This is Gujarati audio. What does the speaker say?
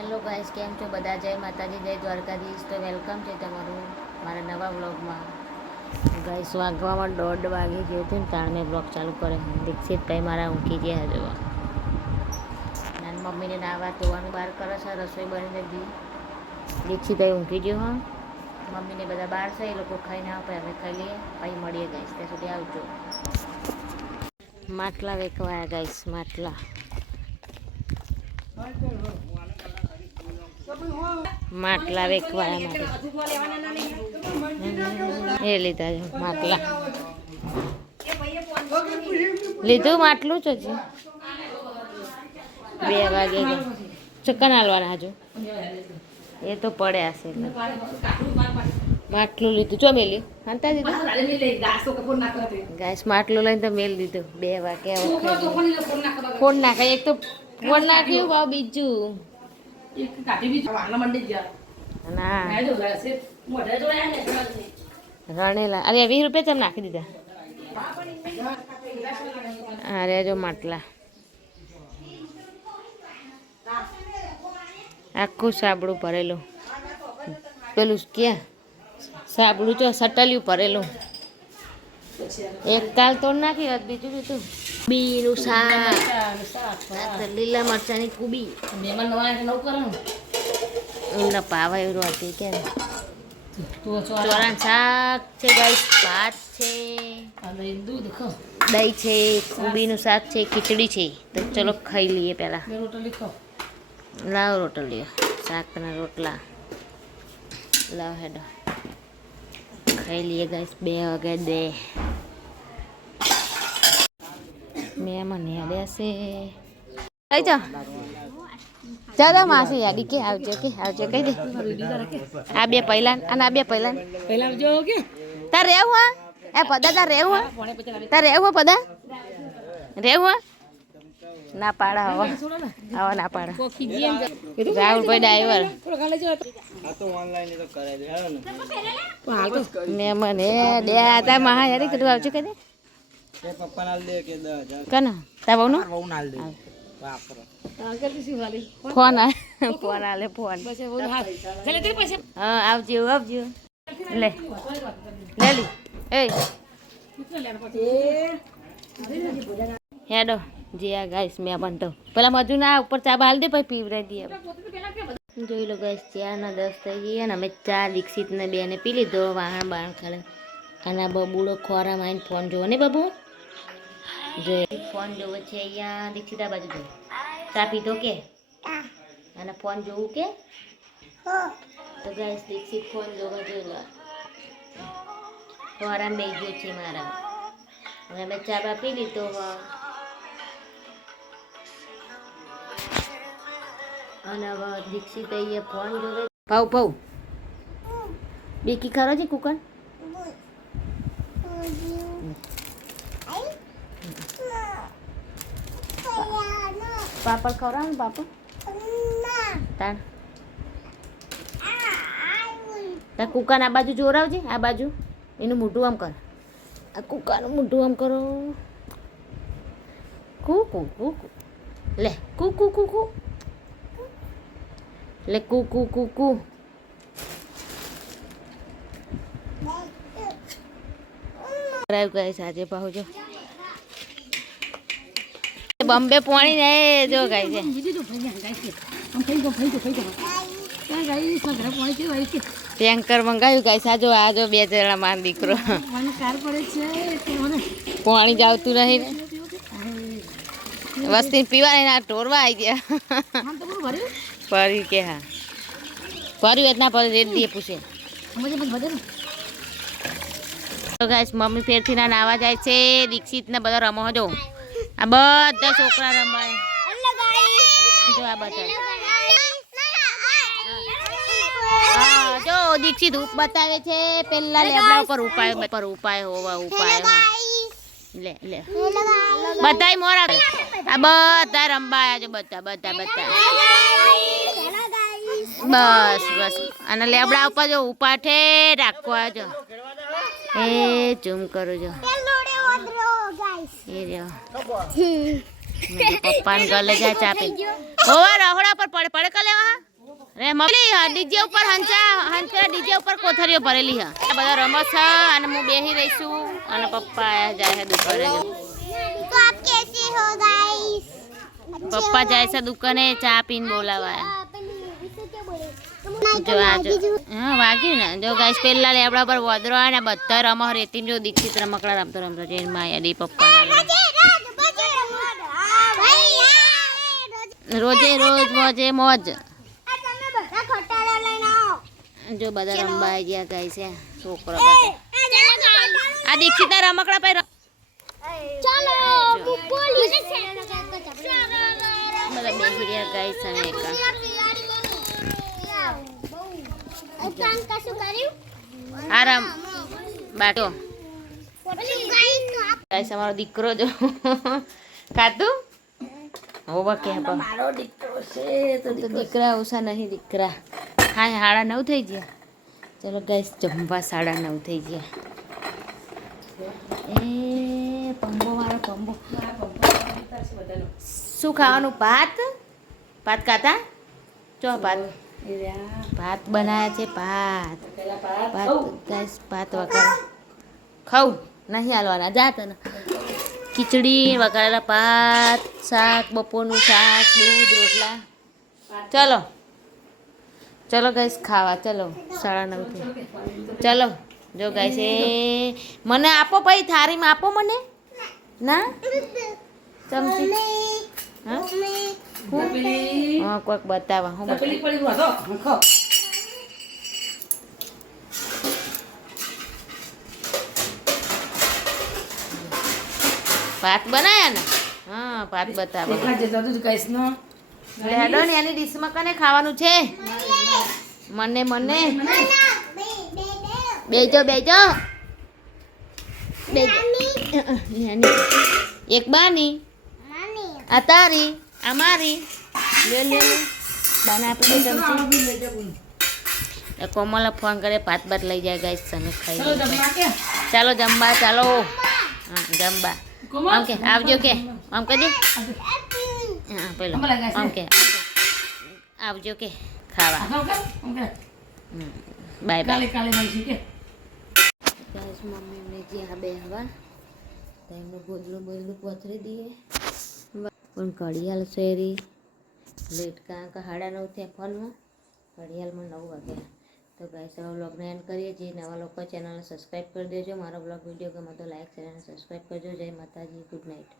હેલો ગાઈસ, કેમ છો બધા? જય માતાજી, જય દ્વારકાધીશ. તો વેલકમ છે તમારું મારા નવા વ્લોગમાં. ગાઈસ, વાગવામાં 1:30 વાગી ગયો હતો ને તાણ મેં બ્લોગ ચાલુ કરે. દીક્ષિતભાઈ મારા ઊંઘી ગયા હજુ. નાની મમ્મીને નાવા ધોવાનું બહાર કરે છે, રસોઈ બની લીધી. દીક્ષિતભાઈ ઊંઘી ગયો. હા, મમ્મીને બધા બહાર છે, એ લોકો ખાઈને આવે, અમે ખાઈ લઈએ, પછી મળીએ ગાઈસ. ત્યાં સુધી આવજો. માટલા વેકવાયા ગાઈસ, માટલા માટલા વેકવાયા માટે એ લીધા છે માટલા. લીધું માટલું જ હજી 2 વાગે ચક્કન હાલવાના હજુ એ તો પડ્યા છે એટલે માટલું લીધું. ચો મેલ્યું હાંતા દીધું ગાઈસ, માટલું લઈને તો મેલ દીધું. 2 વાગે ફોન નાખાય. એક તો ફોન નાખ્યું ભાવ બીજું ના રણેલા. અરે 20 રૂપિયા ચમ નાખી દીધા. અરે જો માટલા આખું સાબડું ભરેલું. પેલું ક્યાં સાબડું તો સટલ્યું ભરેલું. એક કાલ તોડ નાખી હોત, બીજું બીજું બીનું શાક, લીલા મરચાની કુબી એમને પાવા એવું હતી કે ચોરાન શાક છે ગાઈસ, ભાત છે, દહીં છે, કુબીનું શાક છે, ખીચડી છે. તો ચલો ખાઈ લઈએ. પહેલાં લાવ રોટલીઓ, શાકના રોટલા લાવ હેડો ખાઈ લઈએ ગાઈસ. 2 વાગે 2 મહેમાન યાદ હશે. કઈ જાઓ ચાલો માસી યાદી કે આવજો કહી દે. આ 2 પહેલા અને આ 2 પહેલા તાર રહેવું હા. એ પદા તાર રહેવું તાર રહેવું પદા રહેવું ના પાડા હવા આવા ના પાડા. રાહુલભાઈ ડ્રાઈવર મહેમાન હે 2 હતા મહા યારી કીધું આવજો કહી દે. કના તા બહુ ફોન આલે ફોન. હા આવજો લે લી એ હેડો જીયા ગાઈસ. મેં બનતો પેલા મજુ ના ઉપર ચા બાલ દે પછી પીવરાઈ દઈએ. જોઈ લો ગાઈસ, 4:10 થઈ ગયા ને અમે ચા દીક્ષિત ને 2 ને પી લીધો. વાહણ બાણ ખાલે અને બબુડો ખોરામાં આવીને ફોન જોવો ને બાબુ જો ફોન જોવો છે. અહીંયા દીક્ષિત આ બાજુ જો ચા પીધો કે અને ફોન જોવું કે તો ગાઈસ દીક્ષિત ફોન જોવા જોઈ લો. ખોરામાં બે ગયો છે મારા. હવે અમે ચા બા પી લીધો. અને હવે દીક્ષિત અહીંયા ફોન જોવે. ભાવ બેકી ખરો છે કુકન. પાપડ ખવડાવ ને પાપડ તાર કુકન આ બાજુ જોરાવજે. આ બાજુ એનું મોઢું આમ કર. આ કુકાનું મોઢું આમ કરો. કુ કુ કુ લે કુ કુ કુ કુ લે કુ કુ કુ કુ. આજે પાહુજો બોમ્બે પોણી ને જો ગાય છે. ટેન્કર મંગાવ્યું ગાય. સાજો આજો 2 જણા માર દીકરો પાણી જ આવતું નહીં વસ્તી પીવા ના ઢોરવા આવી ગયા. ભર્યું કે હા ભર્યું એટલા પર રેટ દે પૂછે. તો ગાઈસ મમ્મી ફેરથી ના નાવા જાય છે. દીક્ષિત ને બધા રમો જો. આ બધા છોકરા રમાય જો. આ બધા હા જો દીક્ષિત ધૂપ બતાવે છે. પેલા લેબડા ઉપર ઉપાય હોવા ઉપાય લે બધાય મોરા. આ બધા રંબાયા જો. બધા બસ અને લેબડા ઉપર જો ઉપાઠે રાખવા જો. એ ઝૂમ કરું જો એ રહ્યો પપ્પાને ગલે જાય ચા પી. હોવા રહોડા પર પડે પડે કલે રે મમ્મી ડીજે ઉપર હંચા ડીજે ઉપર કોથરીઓ ભરેલી હ બધા રમત છે અને હું બેહી રહીશું અને પપ્પા આયા જાય છે દુકાને तो आप कैसे हो गाइस? પપ્પા જાય છે દુકાને ચા પીને બોલાવા જો આ જો હા વાગ્યું ને જો ગાઈસ પેલા લેબડા પર વદરો આવે ને બધા રમો રેતીમ જો દીક્ષિત રમકડા રમતો રમતો જઈને માયા દી પપ્પા રોજે રોજ મોજે મોજ જો બધા રમવા આવી ગયા ગાઈસ છે છોકરા બધા આ દીક્ષિત ના રમકડા પર चलो पुलिस બધા બેસી રહ્યા ગાઈસ અને એકા આરામ બાટો ગાઈસ અમારો દીકરો જો ખાતું હોવા કે મારો દીકરો છે તો દીકરા ઓછા નહીં દીકરા હા 9:30 થઈ ગયા ચલો ગાઈસ જમવા 9:30 થઈ ગયા એ પંબો મારો પંબો શું ખાવાનું ભાત ભાત ખાતા ચો ભાત બનાવ્યા છે ભાત ગાઈસ ભાત વઘાર ખાઉં નહીં હાલવાના જા તને ખીચડી વઘારેલા ભાત શાક બપોરનું શાક દૂધ રોટલા ચલો ચલો ગાઈસ ખાવા ચલો 9:30 ચલો જો ગાઈસ એ મને આપો ભાઈ થાળીમાં આપો મને ના ચમચી હા કોઈક બતાવા હું ભાત બનાયા ને હા ભાત બતાવો હેડો ને એની ડીશમાં કને ખાવાનું છે મને મને બેજો બેજો એક બાની આ તારી આ મારી લે લે બાના આપી દે ચમચી કોમલે ફોન કરે ભાત ભાત લઈ જાય ગાઈસ તમે ખાઈ ચાલો જમવા ચાલો હા જમવા આમ કે આવજો કે આમ કહેજે હા પેલો આમ કે આવજો કે ખાવા બાય બાય ગાઈસ મમ્મીને જ્યાં બે હવા તો એમનું બોદલું પથરી દઈએ પણ ઘડિયાળ શેરી લેટ કાંક 9:30 થયા ફોનમાં ઘડિયાળમાં 9 વાગ્યા તો ગાઈસ હવે વ્લોગને એન્ડ કરીએ જે નવા લોકો ચેનલને સબસ્ક્રાઈબ કરી દેજો મારો બ્લોગ વિડીયો ગમે તો લાઈક શેર અને સબસ્ક્રાઈબ કરજો જય માતાજી ગુડ નાઇટ